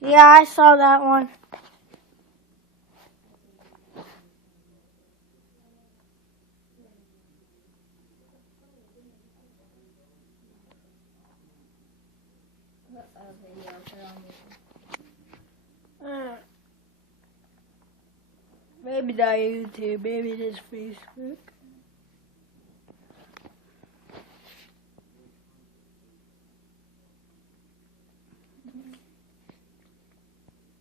Yeah, I saw that one. Uh, Maybe not YouTube, maybe just Facebook.